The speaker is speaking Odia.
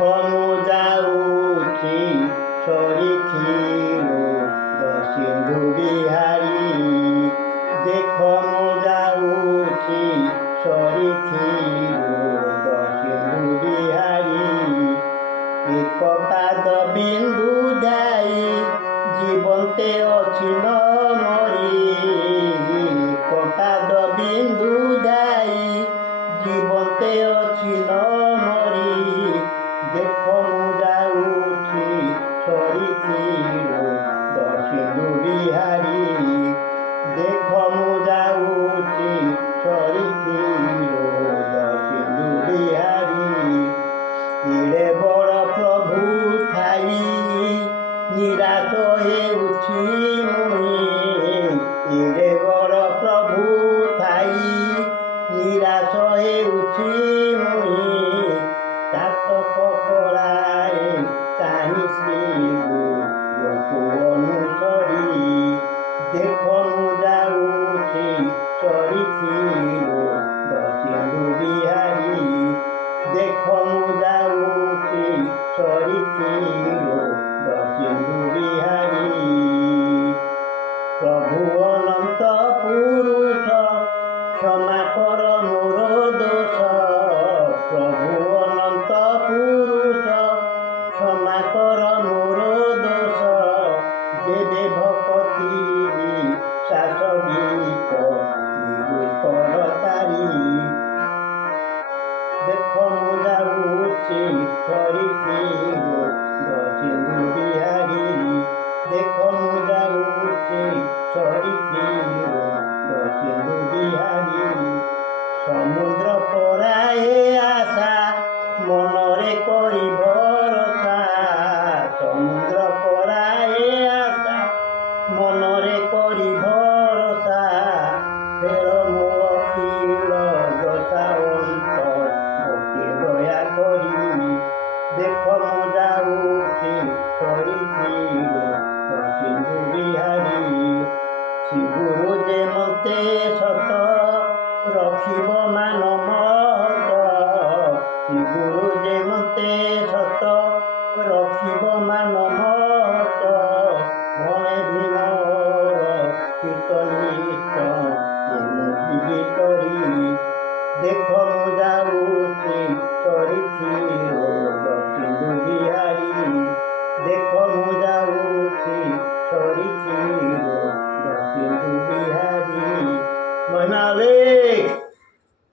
ମୁଁ ଯାଉଛି ସରିଥିରୁ ସିନ୍ଧୁ ବିହାରୀ। ଦେଖ ମୁଁ ଯାଉଛି ସରିଥିରୁ ସିନ୍ଧୁ ବିହାରୀ। ଏକ ପାଦ ବିନ୍ଦୁ ଯାଇ ଜୀବନ୍ତେ ଅଛି ନ ମରି। ଏକ ପାଦ ବିନ୍ଦୁ ଯାଇ ଜୀବନ୍ତେ ଅଛି ନ ମରି। ଦେଖ ମୁଁ ଯାଉଛି ସରିଥିରୁ ସିନ୍ଧୁ ବିହାରୀ। ଦେଖ ମୁଁ ଯାଉଛି ସରିଥିରୁ ସିନ୍ଧୁ ବିହାରୀ। ଏଡ଼େ ବଡ଼ ପ୍ରଭୁ ଥାଇ ନିରାଶ ହେଉଛି ମୁଇଁ। ଏଡ଼େ ବଡ଼ ପ୍ରଭୁ ଥାଇ ନିରାଶ ହେଉଛି ମୁଇଁ। ଚାତକ କରାଏ ଚାହିଁ ଶ୍ରୀଗୁରୁଙ୍କୁ ଅନୁସରି। ଦେଖ ମୁଁ ଯାଉଛି ସରିଥିରୁ ସିନ୍ଧୁ ବିହାରୀ। ଦେଖ ମୁଁ ଯାଉଛି ସରିଥିରୁ ସିନ୍ଧୁ ବିହାରୀ। ପ୍ରଭୁ ଅନନ୍ତ ପୁରୁଷ କ୍ଷମା କର ମୋର ଦୋଷ। ପ୍ରଭୁ ଅନନ୍ତ ପୁରୁଷ କ୍ଷମା କର ମୋର ଦୋଷ। ଦେବେ ଭକତି ବିଶ୍ୱାସ ଗୀତ ତିରୁପର ତାରି। ଦେଖ ମୁଁ ଯାଉଛି ସରିଥିରୁ ସିନ୍ଧୁ ବିହାରୀ। ଦେଖ ମୁଁ ଯାଉଛି ସରିଥିରୁ ସିନ୍ଧୁ ବିହାରୀ। ସମୁଦ୍ର ପରାଏ ଆଶା ମନରେ କରି ଭରସା। ସମୁଦ୍ର ପରାଏ ଆଶା ମନରେ କରି ଭରସା। ଫେର ମୋ ଅଖିଳ ଯଶାବନ୍ତ ମୋତେ ଦୟା କରି। ଦେଖ ମୁଁ ଯାଉଛି ସରିଥିରୁ ସିନ୍ଧୁ ବିହାରୀ। ଶ୍ରୀ ଗୁରୁ ଯେ ମତେ ସତ ରଖିବ ମାନ ମହତ। ଶ୍ରୀ ଗୁରୁ ଯେ ମତେ ସତ ରଖିବ ମାନ ମହତ। ଭଣେ ଭୀମର କୀର୍ତ୍ତନିଷ୍ଟ ମୁଁ ଯିବି କରି। ଦେଖ ମୁଁ ଯାଉଛି ସରିଥିରୁ ସିନ୍ଧୁ ବିହାରୀ। ଦେଖ ମୁଁ ଯାଉଛି ସରିଥିରୁ ସିନ୍ଧୁ ବିହାରୀ। ମହିମା